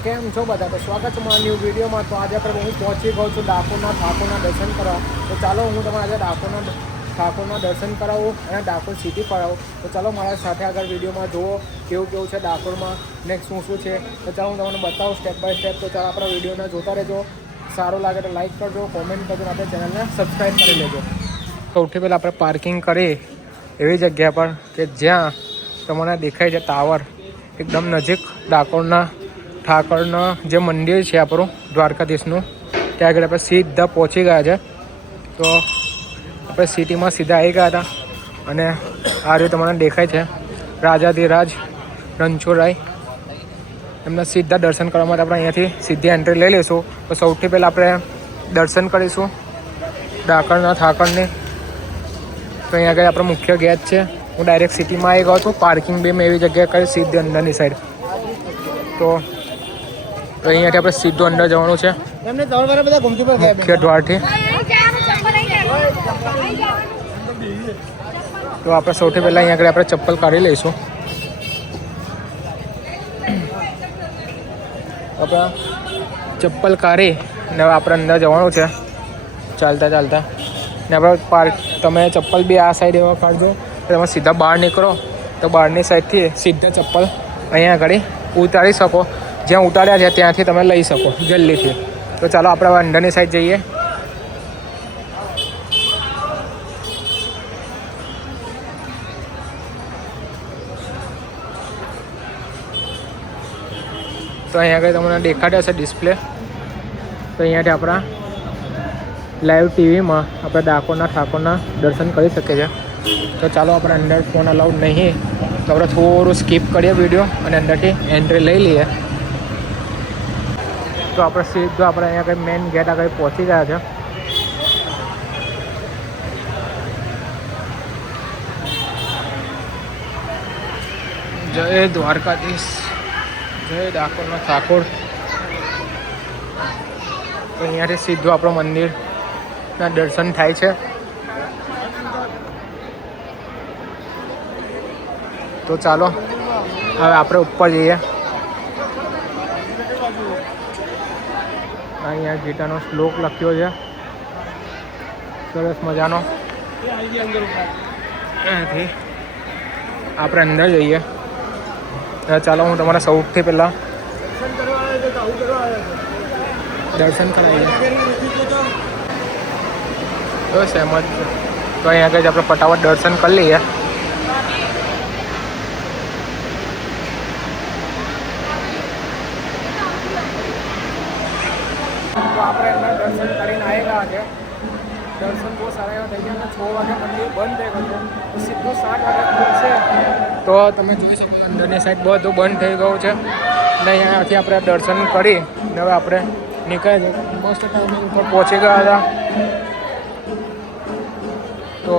કેમ છો બધા? તો સ્વાગત છે મારા ન્યૂ વિડીયોમાં. તો આજે આપણે હું પહોંચી ગયો છું ઠાકોરના દર્શન કરવા. તો ચાલો હું તમને આજે ઠાકોરના દર્શન કરાવું અને ડાકોર સિટી ફરાવું. તો ચાલો મારા સાથે આગળ વિડીયોમાં જુઓ કેવું છે ડાકોરમાં ને શું છે. તો ચાલો હું તમને બતાવું સ્ટેપ બાય સ્ટેપ. તો ચાલો આપણા વિડીયોને જોતા રહેજો. સારું લાગે તો લાઈક કરજો, કોમેન્ટ કરજો, આપણે ચેનલને સબસ્ક્રાઈબ કરી લેજો. સૌથી પહેલાં આપણે પાર્કિંગ કરી એવી જગ્યા પર કે જ્યાં તમને દેખાય છે ટાવર એકદમ નજીક ડાકોરના ઠાકરના જે મંદિર છે આપણું દ્વારકાધીશનું, ત્યાં આગળ આપણે સીધા પહોંચી ગયા છે. તો આપણે સિટીમાં સીધા આવી ગયા હતા અને આ રીતે તમને દેખાય છે રાજાધિરાજ રણછોડરાય. એમના સીધા દર્શન કરવા માટે આપણે અહીંયાથી સીધી એન્ટ્રી લઈ લઈશું. તો સૌથી પહેલાં આપણે દર્શન કરીશું ઠાકરના. તો અહીંયા આગળ આપણો મુખ્ય ગેટ છે. હું ડાયરેક્ટ સિટીમાં આવી ગયો છું. પાર્કિંગ બી મેં એવી જગ્યાએ કરી સીધી અંદરની સાઈડ. તો અહીંયાથી આપણે સીધું અંદર જવાનું છે મુખ્ય દ્વારથી. તો આપણે સૌથી પહેલાં અહીંયા આગળ આપણે ચપ્પલ કાઢી લઈશું. આપણે ચપ્પલ કાઢી ને હવે આપણે અંદર જવાનું છે ચાલતા ને આપણે તમે ચપ્પલ બી આ સાઈડ એવા કાઢજો. તમે સીધા બહાર નીકળો તો બહારની સાઈડથી સીધા ચપ્પલ અહીંયા આગળ ઉતારી શકો. જ્યાં ઉતાર્યા છે ત્યાંથી તમે લઈ શકો જલ્દીથી. તો ચાલો આપણે અંદરની સાઈડ જઈએ. તો અહીંયા આગળ તમને દેખાડ્યા છે ડિસ્પ્લે. તો અહીંયાથી આપણા લાઈવ ટીવીમાં આપણે ઠાકોરના દર્શન કરી શકીએ છીએ. તો ચાલો આપણે અંદર ફોન અલાઉડ નહીં તો આપણે થોડું સ્કીપ કરીએ વિડીયો અને અંદરથી એન્ટ્રી લઈ લઈએ. તો આપણે સીધું આપણે અહીંયા કંઈ મેઇન ગેટ આગળ પહોંચી ગયા છે. જય દ્વારકાધીશ, જય ડાકોરના ઠાકોર. તો અહીંયાથી સીધું આપણું મંદિરના દર્શન થાય છે. તો ચાલો હવે આપણે ઉપર જઈએ. અહીંયા ગીતાનો શ્લોક લખ્યો છે સરસ મજાનો. અહીંયાથી આપણે અંદર જઈએ. ચાલો હું તમારા સૌથી પહેલાં દર્શન કરાવીએ. બસ એમ જ. તો અહીંયા આગળ આપણે ફટાફટ દર્શન કરી લઈએ. તો આપણે એમના દર્શન કરીને આવી ગયા છે. દર્શન બહુ સારા એવા થઈ ગયા. 6 વાગે મંદિર બંધ થઈ ગયું છે. તો સીધું 7 વાગે ખુલશે. તો તમે જોઈ શકો અંદરની સાઈડ બધું બંધ થઈ ગયું છે. અને અહીંયાથી આપણે દર્શન કરી ને હવે આપણે નીકળ્યા છે. મસ્ત ટાઈમિંગ ઉપર પહોંચી ગયા હતા. તો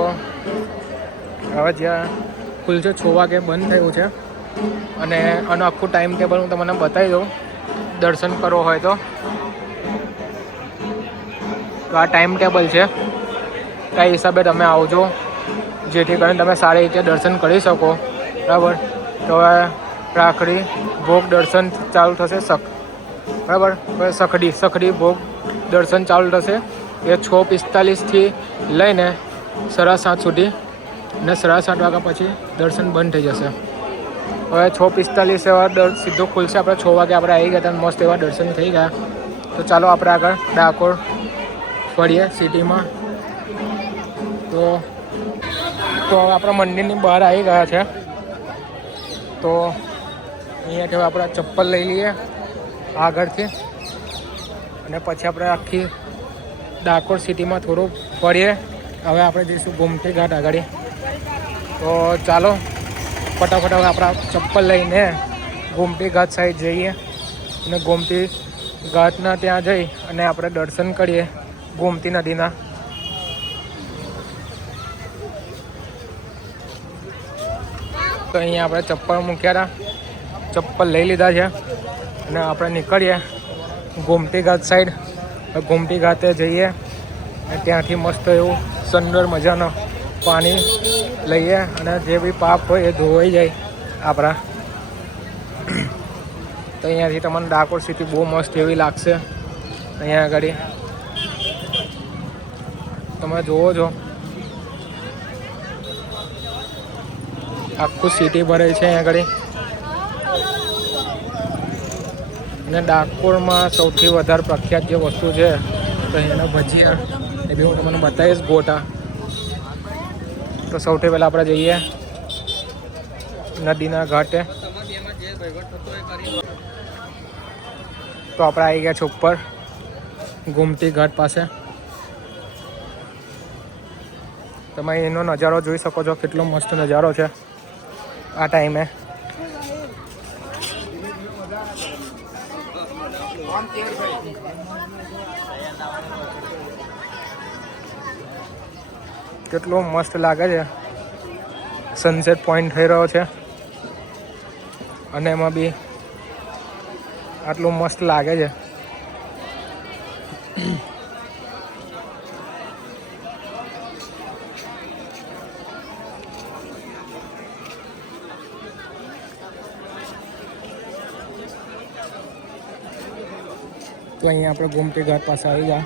હવે જ્યાં ખુલશે 6 વાગે બંધ થયું છે. અને આનું આખું ટાઈમ ટેબલ હું તમને બતાવી દઉં દર્શન કરવો હોય તો. તો આ ટાઈમ ટેબલ છે. કઈ હિસાબે તમે આવજો જેથી કરીને તમે સારી રીતે દર્શન કરી શકો. બરાબર. તો હવે રાખડી ભોગ દર્શન ચાલુ થશે. બરાબર. હવે સખડી ભોગ દર્શન ચાલુ થશે. એ 6:45થી લઈને 7:30 સુધી ને 7:30 વાગ્યા પછી દર્શન બંધ થઈ જશે. હવે 6:45 એવા સીધું ખુલશે. આપણે 6 વાગે આપણે આવી ગયા હતા. મસ્ત એવા દર્શન થઈ ગયા. તો ચાલો આપણે આગળ ડાકોર ફરીએ સિટીમાં. તો હવે આપણા મંદિરની બહાર આવી ગયા છે. તો અહીંયાથી હવે આપણે ચપ્પલ લઈ લઈએ આગળથી અને પછી આપણે આખી ડાકોર સિટીમાં થોડું ફરીએ. હવે આપણે જઈશું ગોમતી ઘાટ આગળ. તો ચાલો ફટાફટ હવે આપણા ચપ્પલ લઈને ગોમતી ઘાટ સાઈડ જઈએ અને ગોમતી ઘાટના ત્યાં જઈ અને આપણે દર્શન કરીએ ગોમતી નદીના. તો અહીંયા આપણે ચપ્પલ મૂક્યા હતા. ચપ્પલ લઈ લીધા છે અને આપણે નીકળીએ ગોમતી ઘાટ સાઈડ. ગોમતી ઘાટે જઈએ અને ત્યાંથી મસ્ત એવું સુંદર મજાનું પાણી લઈએ અને જે બી પાપ હોય એ ધોવાઈ જાય આપણા. તો અહીંયાથી તમને ડાકોર સિટી બહુ મસ્ત એવી લાગશે. અહીંયા આગળ તમે જોવો છો આખું સિટી ભરાય છે અહીંયા આગળ. અને ડાકોરમાં સૌથી વધારે પ્રખ્યાત જે વસ્તુ છે તો એના ભજીયા એ બી હું તમને બતાવીશ ગોટા. તો સૌથી પહેલાં આપણે જઈએ નદીના ઘાટે. તો આપણે આવી ગયા છે ઉપર ગોમતી ઘાટ પાસે. તમે એનો નજારો જોઈ શકો છો, કેટલો મસ્ત નજારો છે આ ટાઈમે. કેટલો મસ્ત લાગે છે. સનસેટ પોઈન્ટ થઈ રહ્યો છે અને એમાં બી આટલું મસ્ત લાગે છે. તો અહીંયા આપણે ગોમતી ઘાટ પાસે આવી ગયા.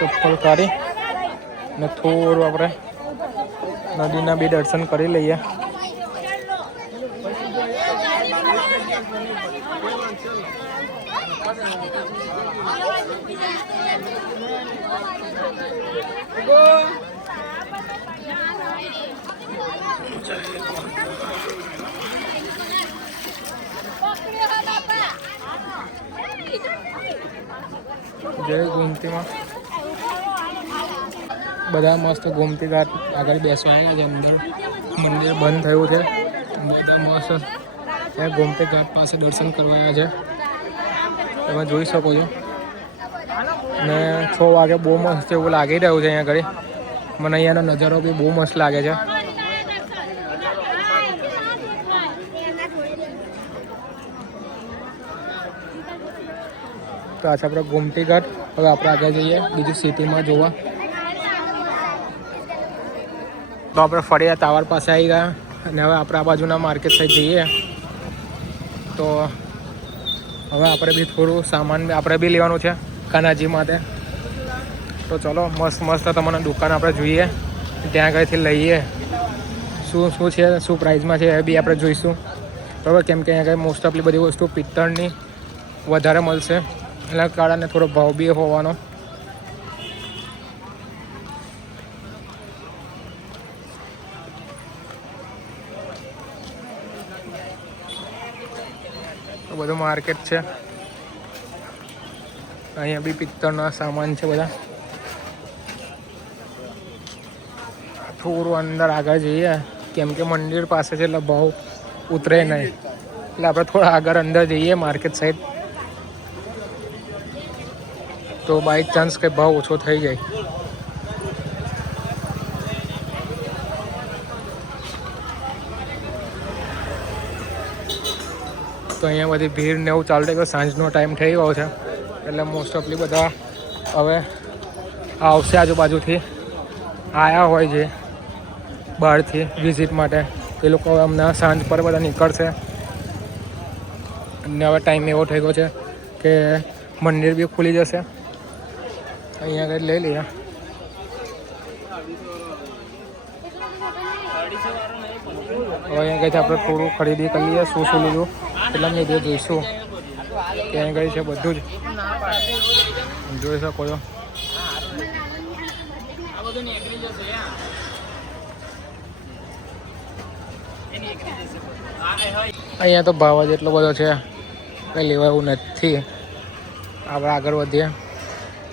ચપ્પલ કાઢી ને થોડું આપણે નદીના બી દર્શન કરી લઈએ. જય ગોમતીમાં બધા મસ્ત ગોમતી ઘાટ આગળ બેસવા આવ્યા છે. અંદર મંદિર બંધ થયું છે. બધા મસ્ત ત્યાં ગોમતી ઘાટ પાસે દર્શન કરવા આવ્યા છે. તમે જોઈ શકો છો. ને 6 વાગે બહુ મસ્ત એવું લાગી રહ્યું છે અહીંયા આગળ. મને અહીંયાનો નજારો બી બહુ મસ્ત લાગે છે. તો આ છે આપણે ગોમતી ઘાટ. હવે આપણે આગળ જઈએ બીજી સિટીમાં જોવા. તો આપણે ફળિયા ટાવર પાસે આવી ગયા અને હવે આપણે આ બાજુના માર્કેટ સાઈડ જઈએ. તો હવે આપણે બી થોડું સામાન આપણે બી લેવાનું છે કાનાજી માટે. તો ચલો મસ્ત તમને દુકાન આપણે જોઈએ, ત્યાં આગળથી લઈએ. શું છે, શું પ્રાઇઝમાં છે એ બી આપણે જોઈશું. બરાબર, કેમ કે અહીંયા આગળ મોસ્ટ ઓફલી બધી વસ્તુ પિત્તળની વધારે મળશે, એના કારણે થોડો ભાવ બી હોવાનો. તો બધું માર્કેટ છે. અહીંયા બી પિત્તળના સામાન છે બધા. થોડું અંદર આગળ જઈએ કેમ કે મંદિર પાસે છે એટલે ભાવ ઉતરે નહીં, એટલે આપણે થોડા આગળ અંદર જઈએ માર્કેટ સાઈડ, તો બાય ચાન્સ કંઈ ભાવ ઓછો થઈ જાય. તો અહીંયા બધી ભીડ ને એવું ચાલતું કે સાંજનો ટાઈમ થઈ ગયો છે, એટલે મોસ્ટ ઓફલી બધા હવે આવશે આજુબાજુથી આવ્યા હોય છે બહારથી વિઝિટ માટે. એ લોકો હવે હમણાં સાંજ પર બધા નીકળશે. અને હવે ટાઈમ એવો થઈ ગયો છે કે મંદિર બી ખુલી જશે. અહીંયા આગળ લઈ લઈએ. હવે અહીંયા ગઈ આપણે થોડું ખરીદી કરી લઈએ. શું લીધું એટલા મેં જોઈશું. ત્યાં ગઈ છે બધું જ જોઈ શકો છો. અહીંયા તો ભાવ જ એટલો બધો છે, કંઈ લેવા એવું નથી. આપણે આગળ વધીએ.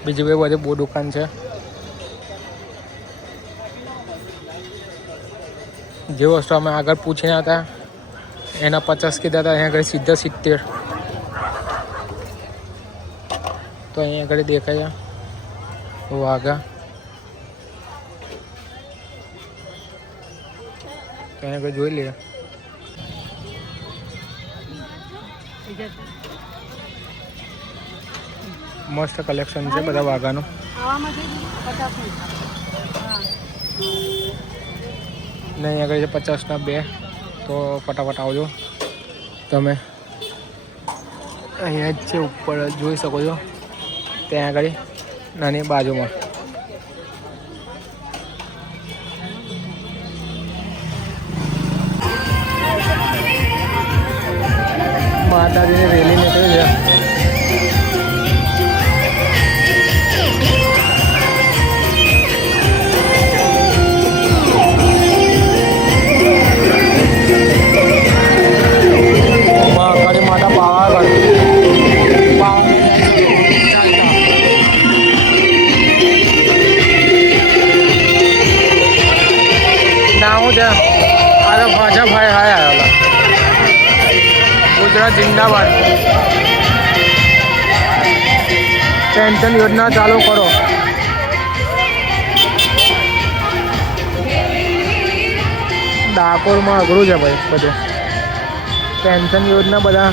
બીજી બી બધી બહુ દુકાન છે. જે વસ્તુ અમે આગળ પૂછ્યા હતા એના 50 કીધા હતા, અહીંયા આગળ સીધા 70. તો અહીંયા આગળ દેખાય વાઘા. તો અહીંયા આગળ જોઈ લઈએ. મસ્ત કલેક્શન છે બધા વાઘાનું. ને અહીંયા આગળ છે 50ના 2. તો ફટાફટ આવજો તમે. અહીંયા જ છે, ઉપર જોઈ શકો છો ત્યાં આગળ નાની બાજુમાં. માતાજીની રેલી નીકળી છે. ભાજપ ગુજરાત જિંદાબાદ. પેન્શન યોજના ચાલુ કરો. ડાકોરમાં અઘરું છે ભાઈ બધું. પેન્શન યોજના બધા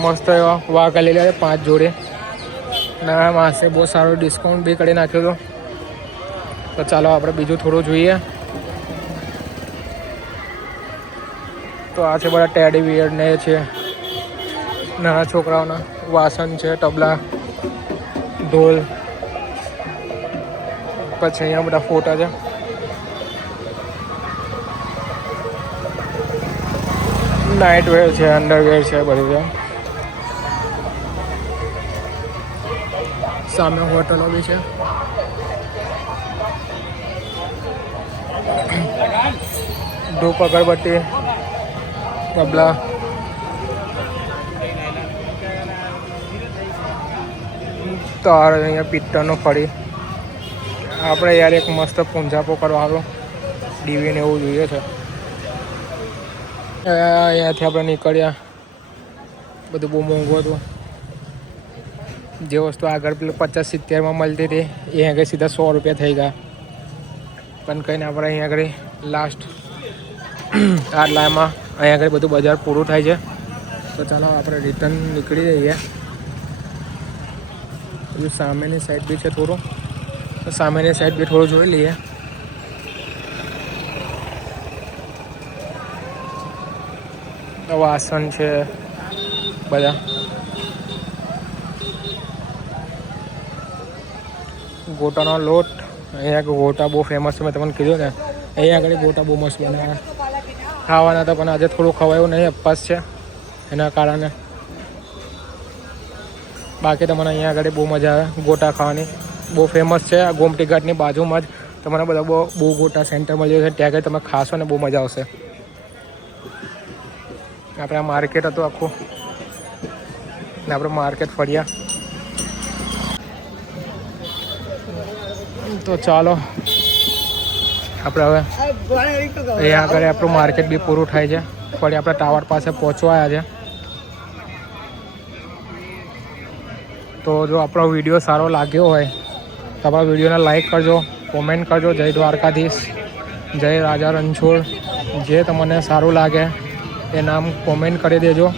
મસ્ત એવા વાઘ લેલા છે 5 જોડે. ના માસે બહુ સારો ડિસ્કાઉન્ટ બી કરી નાખ્યો હતો. તો ચાલો આપણે બીજું થોડું જોઈએ. તો આ છે બધા ટેડી બિયર ને છે, નાના છોકરાઓના વાસણ છે, તબલા, ઢોલ. પછી અહીંયા બધા ફોટા છે. નાઇટ વેર છે, અંડરવેર છે, બધું છે. સામે હોટલો બી છે. ધૂપ અગરબત્તી, તબલા, તાર, અહીંયા પિત્તળનો ફળી. આપણે યાર એક મસ્ત પૂંજાપો કરવા આવ્યો ડીવીને એવું જોઈએ છે. અહીંયાથી આપણે નીકળ્યા. બધું બહુ મોંઘું હતું. જે વસ્તુ આગળ પેલું 50-70માં મળતી હતી એ આગળ સીધા 100 રૂપિયા થઈ ગયા. પણ કંઈને આપણે અહીંયા આગળ લાસ્ટ આટલામાં અહીંયા આગળ બધું બજાર પૂરું થાય છે. તો ચાલો આપણે રિટર્ન નીકળી જઈએ. હજુ સામેની સાઈડ બી છે થોડું, તો સામેની સાઈડ બી થોડું જોઈ લઈએ. વાસણ છે બધા. ગોટાનો લોટ. અહીંયા ગોટા બહુ ફેમસ છે, મેં તમને કીધું ને. અહીંયા આગળ ગોટા બહુ મસ્ત બનાવ્યા. ખાવાના હતા પણ આજે થોડું ખવાયું નહીં, ઉપવાસ છે એના કારણે. બાકી તમને અહીંયા આગળ બહુ મજા આવે ગોટા ખાવાની. બહુ ફેમસ છે. આ ગોમતી ઘાટની બાજુમાં જ તમને બધા બહુ ગોટા સેન્ટર મળ્યું છે. ત્યાં આગળ તમે ખાશો ને બહુ મજા આવશે. આપણે આ માર્કેટ હતું આખું ને આપણે માર્કેટ ફર્યા. તો ચાલો આપણે હવે અહીંયા આગળ આપણું માર્કેટ બી પૂરું થાય છે. ફરી આપણે ટાવર પાસે પહોંચવા આવ્યા છે. તો જો આપણો વિડીયો સારો લાગ્યો હોય તો આપણા વિડીયોને લાઈક કરજો, કોમેન્ટ કરજો. જય દ્વારકાધીશ, જય રાજા રણછોડ. જે તમને સારું લાગે એ નામ કોમેન્ટ કરી દેજો.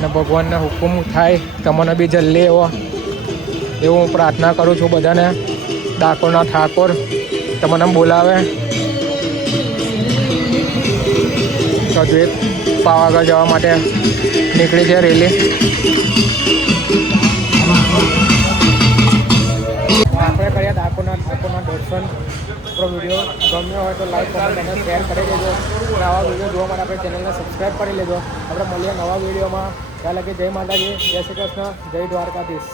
ને ભગવાનને હુકુમ થાય તમને બી જલ્દી એવું હું પ્રાર્થના કરું છું બધાને. ડાકોરના ઠાકોર તમને બોલાવે તો જે પાવાગઢ જવા માટે નીકળી છે રેલી. આપણે કર્યા ડાકોરના દર્શન. આપણો વિડીયો ગમ્યો હોય તો લાઈક, કોમેન્ટ અને શેર કરી દેજો. નવા વિડીયો જોવા માટે આપણે ચેનલને સબસ્ક્રાઈબ કરી લેજો. આપણે મળીએ નવા વિડીયોમાં. ત્યાં લગી જય માતાજી, જય શ્રી કૃષ્ણ, જય દ્વારકાધીશ.